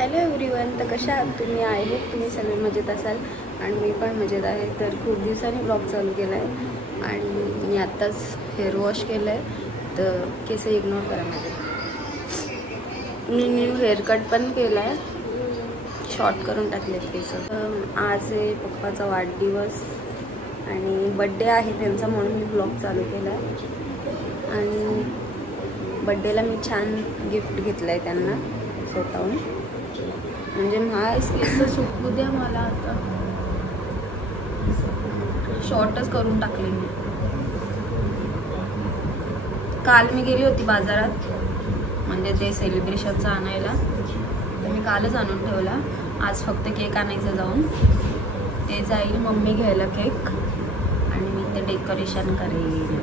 Hello everyone, तर कशा आहात तुम्ही? आय होप तुम्ही सगळे मजेत असाल आणि मी पण मजेत आहे. तर खूप दिवसांनी ब्लॉग चालू केला आहे आणि मी आत्ताच हेअर वॉश केलं आहे, तर केस इग्नोर करा माझे. मी न्यू हेअरकट पण केला आहे, शॉर्ट करून टाकले केस. आज आहे पप्पाचा वाढदिवस आणि बड्डे आहे त्यांचा, म्हणून मी ब्लॉग चालू केला आहे. आणि बड्डेला मी छान गिफ्ट घेतलं आहे त्यांना स्वतःहून. म्हणजे केस सुकू द्या मला, आता शॉर्टच करून टाकले मी. काल मी गेली होती बाजारात, म्हणजे ते सेलिब्रेशनचं आणायला, तर मी कालच आणून ठेवला. आज फक्त केक आणायचं जाऊन, ते जाईल मम्मी घ्यायला केक आणि मी ते डेकोरेशन करेन.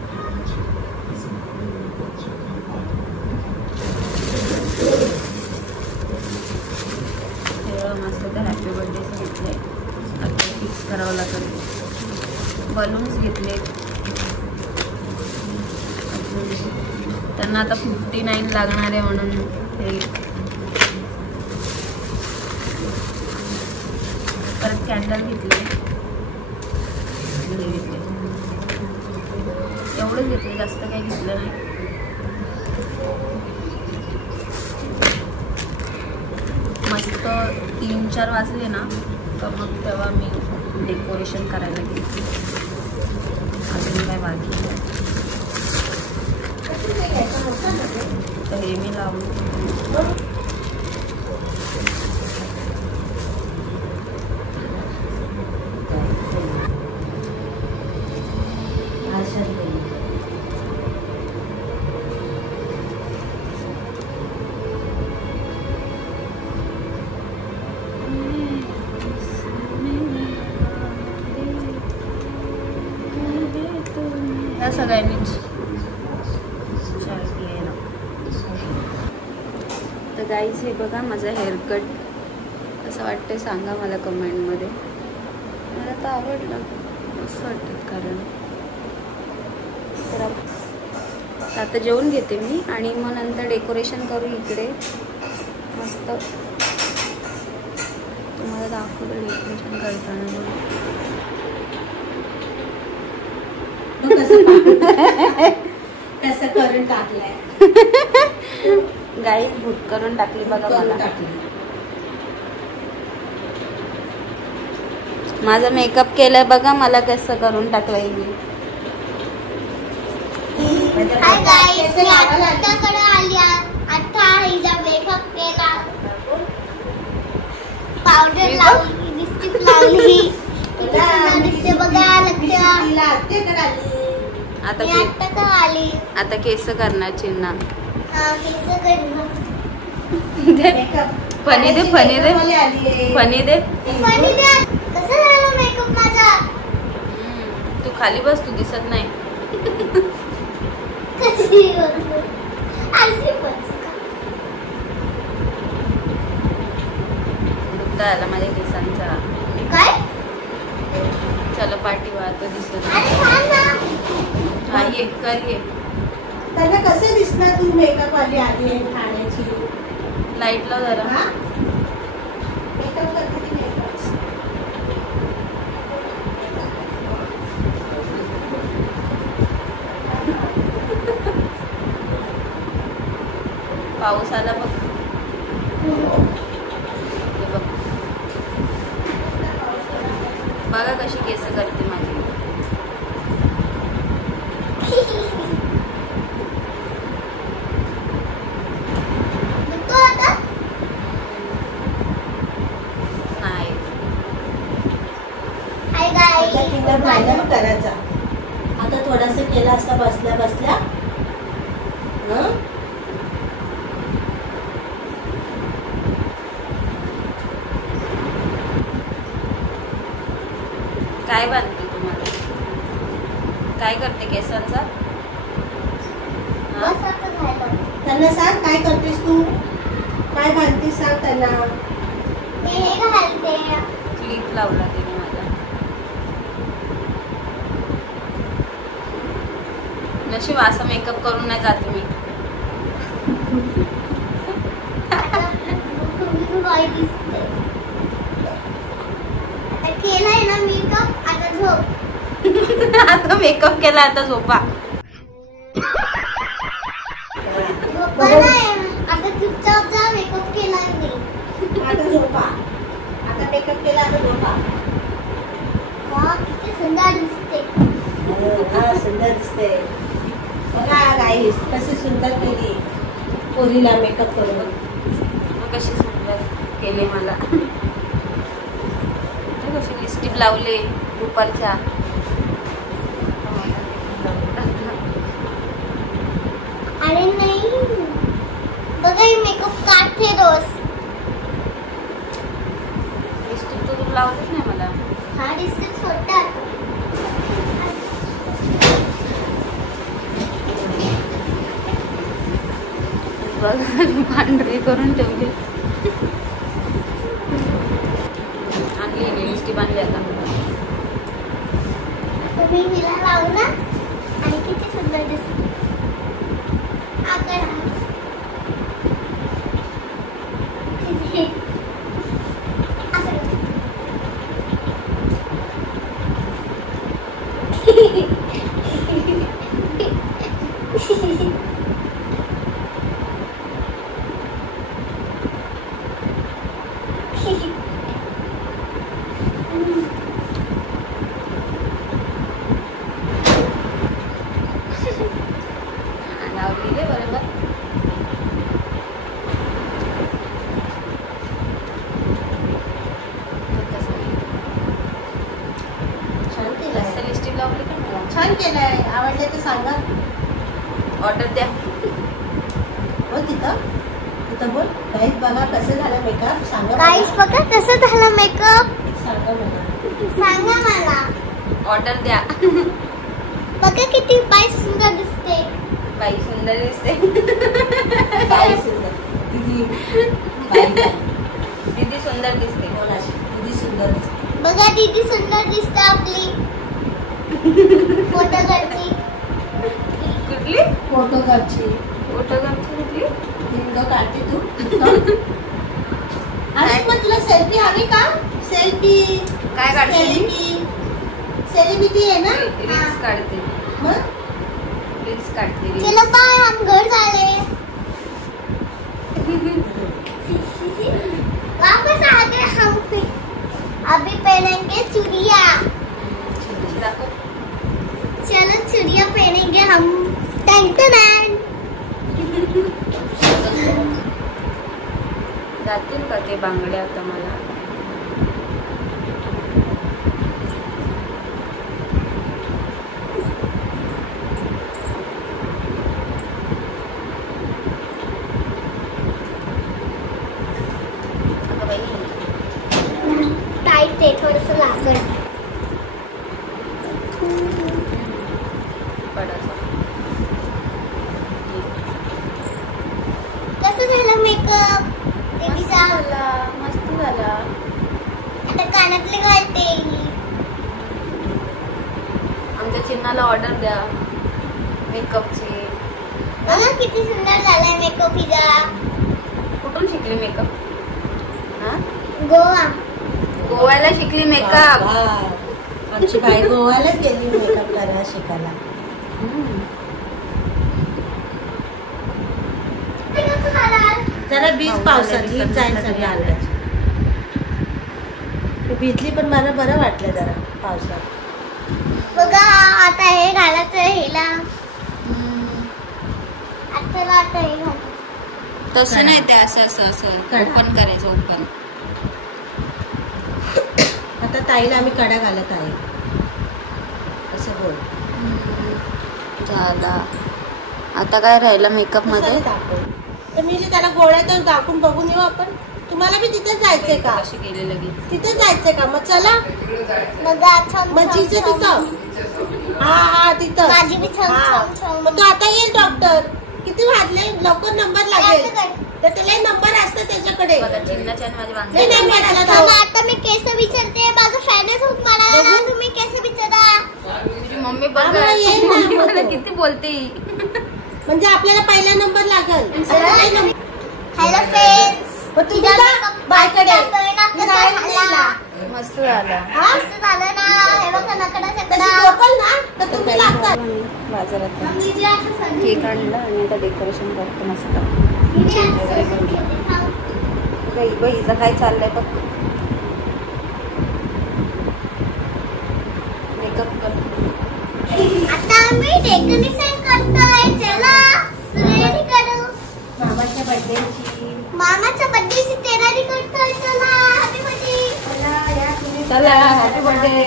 मस्त तर हॅपी बर्थडेचं घेतलं आहे, आता फिक्स करावं लागेल. बलून्स घेतले, त्यांना आता 59 लागणार आहे म्हणून हे. परत कॅन्डल घेतले, एवढंच घेतले, जास्त काही घेतलं नाही. मस्त 3-4 वाजले ना, तर मग तेव्हा मी डेकोरेशन करायला गेली. अजून काय बाकी तर हे मी लावून सगळ्यांनीच. तर गाईज, हे बघा माझा हेअरकट कसं वाटतं सांगा मला कमेंटमध्ये. मला तर आवडलं, मस्त वाटतं. कारण तर आता जेवून घेते मी आणि मग नंतर डेकोरेशन करू इकडे मस्त. तुम्हाला दाखवलं डेकोरेशन करताना. कसं करून टाकलंय गाई, भूत करून टाकली बघा मला. माझा मेकअप केलाय बघा, मला कसं करून टाकलंय मी. पावडर लावली, लिपस्टिक लावली, आता केस करणार चिन्ना. फनी दे, फनी दे, फनी दे. कसं झालं मेकअप माझा? तू खाली बस, तू दिसत नाही. दुखता आला माझ्या केसांचा. काय चलो पाठी वाहत दिसत. ये कर, ये. त्यांना कसे दिसणार तू मेकअप वाली आली खाण्याची? लाईट लाव जरा. मेकअप करते की मेकअप. पाऊस आला बघ. बघा कशी केस करते माझी. नाही करायचा. आता थोडासा केला असता बसल्या बसल्या. काय बांधते तुम्हाला? काय करते केसांचा? त्यांना सांग काय करतेस तू, काय बांधतेस सांग त्यांना. क्लिप लावला ते माझा. नशीब असं मेकअप करून नाही जात मी. काय दिसते. आता केलाय ना मेकअप, आता झोप. आता मेकअप केला, आता झोपा. झोपा नाही, आता चुपचाप जा. मेकअप केलाय मी. आता झोपा. आता मेकअप केला, आता झोपा. वा, किती सुंदर दिसते. हा, सुंदर दिसते. बघा गाईस कशी सुंदर केली पोरीला मेकअप करून. कशी सुंदर केले मला. कशी लिपस्टिक लावले दुपारच्या. अरे नाही, बघा ही मेकअप काढते रोज. लिपस्टिक तर तू लावलीच नाही मला. हा दिसते छोटा. पांढरी करून ठेवली. आणली लिपस्टिक आणली आता. तुम्ही हिला लावू ना, आणि किती सुंदर दिसते. लावली रे बरोबर. छान केलंय. लिपस्टिक लावली का मला? छान केलंय. आवडलं तर सांगा. ऑर्डर द्या. हो तिथं तिथं बोल. गाईस बघा कसं झालं मेकअप सांगा. गाईस बघा कसं झालं मेकअप. सांगा मला. सांगा मला. ऑर्डर द्या. बघा किती बाई सुंदर दिसते. बाई सुंदर दिसते. बाई सुंदर. दीदी बाई दीदी सुंदर दिसते. बोल अशी. दीदी सुंदर दिसते. बघा दीदी सुंदर दिसते आपली. फोटो काढची. कुठली फोटो काढची. फोटो काढची कुठली? व्हिडिओ काढते तू. अरे मग तुला सेल्फी हवी का? सेल्फी काय काढते? सेलिब्रिटी आहे ना. रील्स काढते. मग रील्स काढते. रील्स. चलो बाय, हम घर चले. वापस आ गए हम फिर. अभी पहनेंगे चूड़िया. दाखव. चलो चूड़िया पहनेंगे हम. टैंटन. जातील का ते बांगड्या आता मला? टाइट आहे थोडस लागल. कसं झालं मेकअप? मस्त झाला. आता कानातले घालते. आमच्या चिन्हाला ऑर्डर द्या मेकअपची. बघा किती सुंदर झालाय मेकअप हिचा. कुठून शिकली मेकअप? हा, गोवा. गोव्याला शिकली मेकअप. आमची बाई गोव्याला गेली मेकअप करायला शिकायला. जरा बीज पावसात हीच जाईल सगळी आलं. भिजली पण मला बरं वाटलं जरा पावसात. बघा आता हे घालायचं हिला. आता हे घाल. तसं नाही, ते असं असं असं ओपन करायचं. ओपन. आता ताईला आम्ही कडा घालत आहे. असं बोल. झाला. आता काय राहिलं मेकअप मध्ये? तर मी त्याला गोळ्या तर दाखवून बघून येऊ आपण. तुम्हाला बी तिथेच जायचंय का? कशी गेले लगेच? तिथेच जायचंय का? मग चला. बघा छान मजीचं तिथं. हा तिथं. माझी बी छान हा. छान. मग तो आता येईल डॉक्टर. किती वाजले? लवकर नंबर लागेल. असं कर. तर त्याला नंबर असतो त्याच्याकडे. बघा चिन्हाच्या आणि माझ्या नाही, नाही, वांग्या. नाही. थांबा, आता मी केस विचारते. माझं फॅनच होत मला ना. तुम्ही केस विचारा. तुझी मम्मी बघ. आम्हाला येईल ना, मम्मी मला बघू. किती बोलते. म्हणजे आपल्याला पहिला नंबर लागेल. हॅलो फ्रेंड्स, मग तू जा बायकडे. मस्त झाला. मस्त झालं ना. हे बघा नकडा तशी सकडा. झोपल ना तर तुम्ही लागतात. मी बाजारात मम्मी जी असं सांगितलं. केक आणला आणि आता डेकोरेशन करतो मस्त. मी जी असं सांगितलं. हिचं काय चाललंय बघ. मेकअप करतो. आता आम्ही डेकोरेशन करतोय. चला रेडी करू. मामाच्या बर्थडेची. मामाच्या बर्थडेची तयारी करतोय. चला हॅपी बर्थडे. चला हॅपी बर्थडे.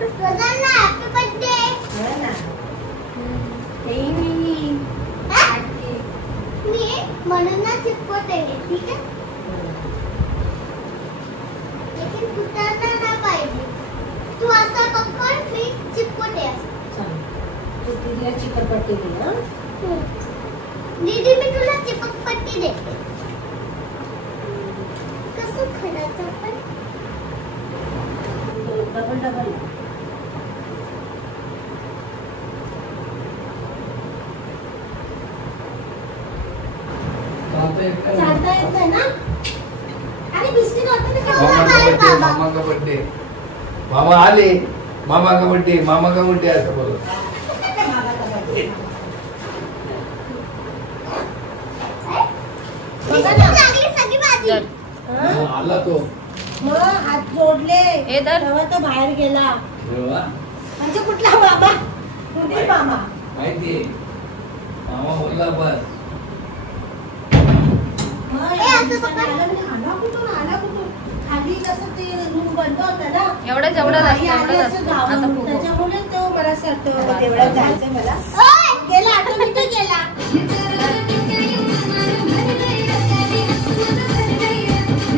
सगळ्यांना हॅपी बर्थडे. मी म्हणून ना चिपकवते ठीक आहे. लेकिन तुटायला नाही पाहिजे. तू असा पकड मी चिपकवते असं. तू तिला चिकटपट्टी दे ना. दीदी मी तुला चिपकपट्टी देते. कसं करायचं आपण. Double double. चालता येत नाही ना. आणि बिस्किट होतं ना का? मामा का बर्थडे. मामा आले. मामा का बर्थडे. मामा का बर्थडे असं बोलत. बघा ना. लागली सगळी भाजी. चल. हं? आला तो. मग हात जोडले हे धर. तेव्हा तो बाहेर गेला. देवा. म्हणजे कुठला मामा. कुठे मामा. माहितीये मामा बोलला बस. मग ए, असं पकड. आला कुठून खाली कसं ते रूम बंद होता ना. एवढंच आई असतं आली एवढंच असं असतं. गावाहून. आता फुगव. त्याच्यामुळे तो मला सरतो तेवढं जायचं मला. ओय! गेला ऑटोमॅटिक गेला.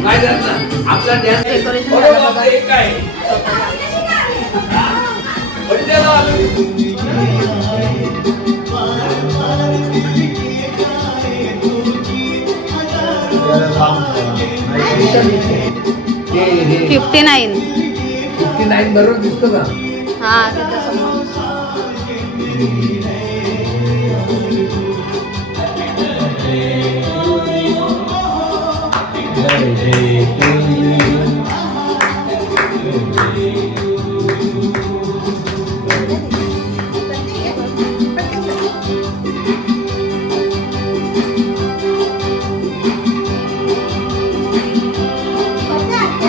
काय झालं आपला डॅन्स डेकोरेशन झालं बघा. काय बर्थडेला आलो. हे 59. 59 बरोबर दिसतो का? हा तिथं समोर.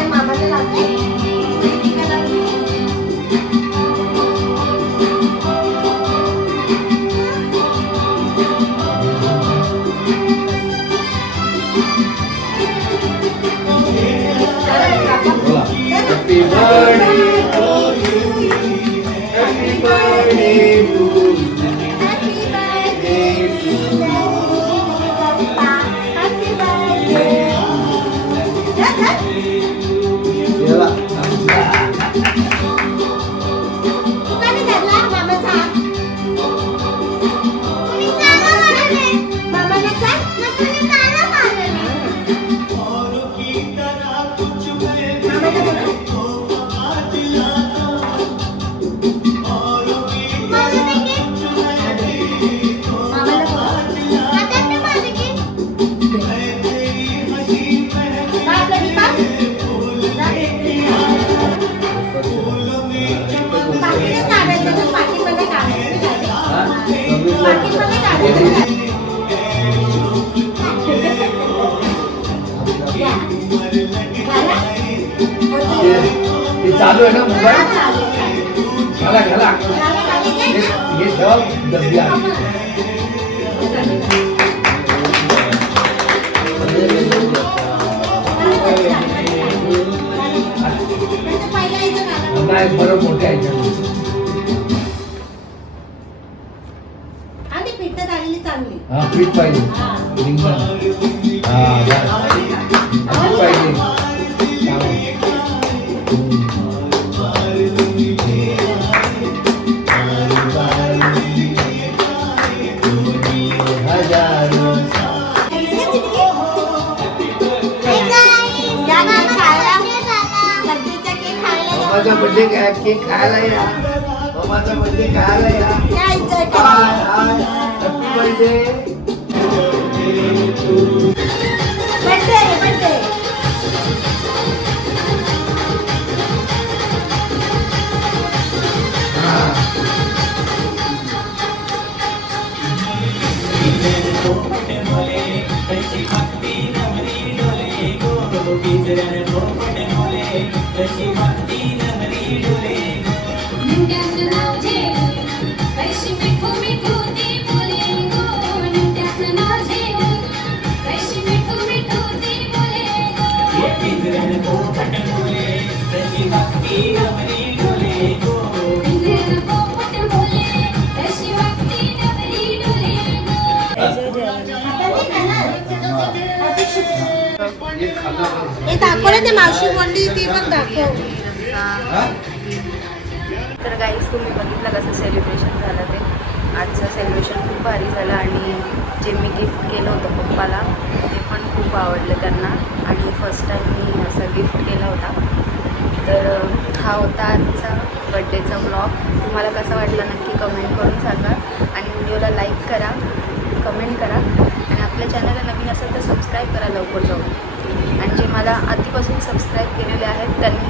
मामाला लागते. बोला. Happy birthday to you. Happy birthday to you. Happy birthday to you. Happy birthday. याला. कोणी धरला मामाचा? तुम्ही चाला मारले. मामाला काय? मग तुम्ही चाला मारले. मामाला बोला. मामाला की? मामाला बोला. आता ते मारले की? काय आपलं दीपा? पाठीने काढायचं तर पाठीमध्ये काढायचं. हा? पाठीमध्ये काढायचं. झाला? ते चालू आहे ना मोबाईल. घाला घाला. हे ठेवा डब्बी आहे. नाही बरं मोठे आहे. आणि पिठ्ठत आलेली चांगली. हा पीठ पाहिजे. रिंगण. हा बस. पीठ पाहिजे. मामाचा बर्थडे काय केक खायला या. मामाचा बर्थडे खायला या. Happy birthday. बर्थडे हे दाखवलं ते मावशी बोलली ती पण दाखव. तर गाईज तुम्ही बघितलं कसं सेलिब्रेशन झालं ते. आजचं सेलिब्रेशन खूप भारी झालं आणि जे मी गिफ्ट केलं होतं पप्पाला ते पण खूप आवडलं त्यांना आणि फर्स्ट टाईम मी असं गिफ्ट केला होता. तर हा होता आजचा बड्डेचा ब्लॉग. तुम्हाला कसा वाटला नक्की कमेंट करून सांगा आणि व्हिडिओला लाईक करा, कमेंट करा आणि आपल्या चॅनलला नवीन असेल तर सबस्क्राईब करा लवकर जाऊन. आणि जे मला आधीपासून सबस्क्राईब केलेले आहेत त्यांनी